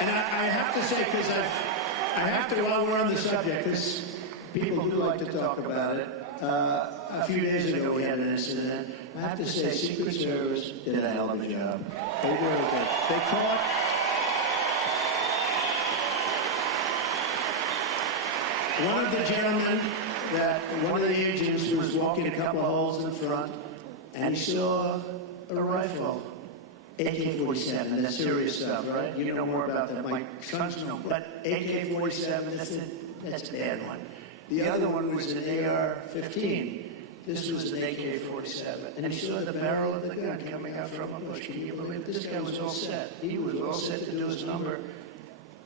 And I have to say, because I have to, while we're on the subject, because people do like to talk about it. A few days ago we had an incident. I have to say, Secret Service did a hell of a job. They really did. They caught one of the gentlemen, one of the agents was walking a couple of holes in front, and he saw a rifle. AK-47, that's serious stuff, right? You know more about that. My sons know. But AK-47, that's a bad one. The other one was an AR-15. This was an AK-47. And he saw the barrel of the gun coming out from a bush. Can you believe it? This guy was all set. He was all set to do his number.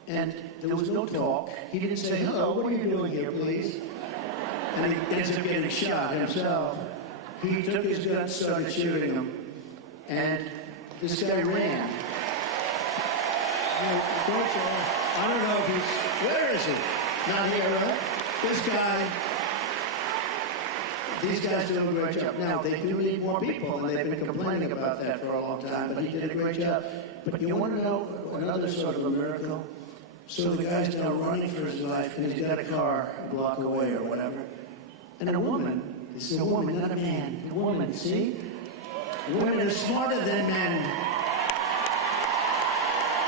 And there was no talk. He didn't say, hello, what are you doing here, please? And he ends up getting shot himself. He took his gun, started shooting him. And this guy ran. I don't know if he's... Where is he? Not here, right? These guys do a great job. Now, they do need more people, and they've been complaining about that for a long time, but he did a great job. But you want to know another sort of a miracle? So the guy's now running for his life, and he's got a car a block away or whatever. And a woman, this is a woman, not a man, a woman, see? Women are smarter than men.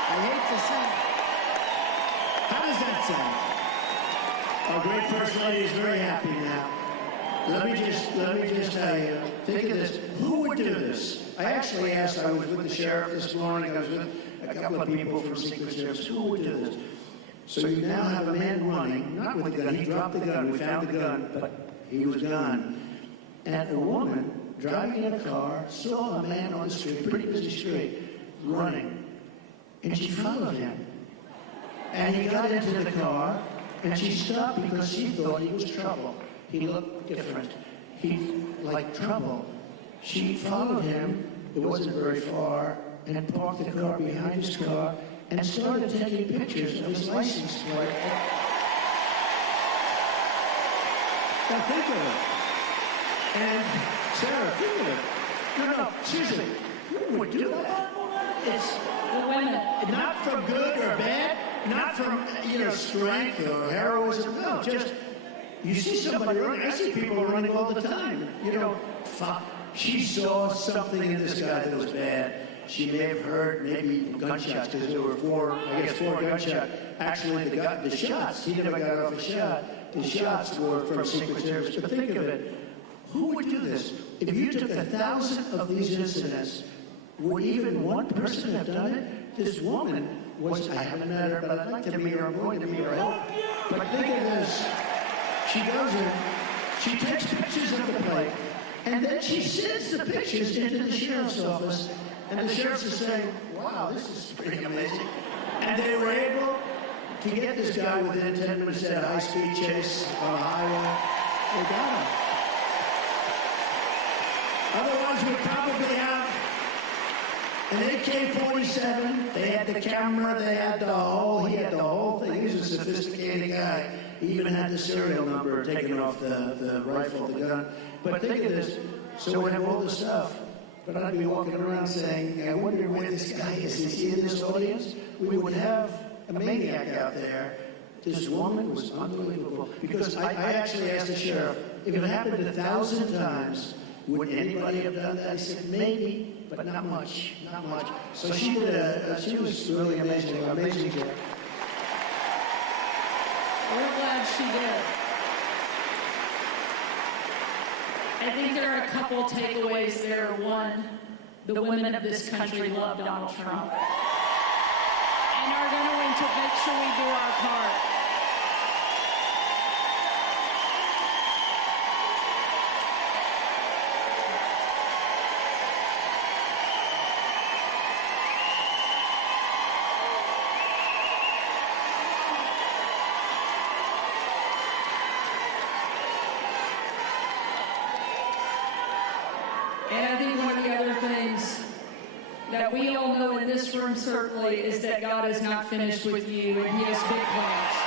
I hate to say it. How does that sound? Our great First Lady is very happy now. Let me just tell you, think of this. Who would do this? I actually asked, I was with the sheriff this morning, I was with a couple of people from Secret Service, who would do this? So you now have a man running, not with a gun, he dropped the gun, we found the gun, but he was gone. And a woman driving in a car saw a man on the street, pretty busy street, running. And she followed him. And he got into the car, and she stopped because she thought he was trouble. He looked different. He like trouble. She followed him, it wasn't very far, and parked the car behind his car and started taking pictures of his license plate. Now think of it. And Sarah, think of it. No, seriously, who would do that? It's the women. Not from good or bad, not from, strength or heroism. No, just, you see somebody running. I see people running all the time. She saw something in this guy that was bad. She may have heard maybe gunshots, because there were four gunshots. Actually, the shots, he never got off a shot. The shots were from Secret Service. But think of it. Who would do this? If you took 1,000 of these incidents, would even one person have done it? This woman was, I haven't met her, but I'd like to meet her. I'm going to meet her. But think of this. She goes in, she takes pictures of the plate, and then she sends the pictures into the sheriff's office, and the sheriffs are saying, wow, this is pretty amazing. And they were able to get this guy within 10 minutes of a high-speed chase on a highway. They got him. Otherwise, we'd probably have an AK-47. They had the camera, they had the whole, he had the whole thing. He was a sophisticated guy. He even had the serial number taken off the rifle, the gun. But think of this. So we'd have all this stuff. But I'd be walking around saying, I wonder where this guy is. Is he in this audience? We would have a maniac out there. This woman was unbelievable. Because I actually asked the sheriff, if it happened 1,000 times, would anybody have done that? I said, maybe, but not much, not much. So she was really amazing, amazing job. We're glad she did. I think there are a couple takeaways there. One, the women of this country love Donald Trump and are going to make sure we do our part. And I think one of the other things that we all know in this room certainly is that God is not finished with you, and He has big plans.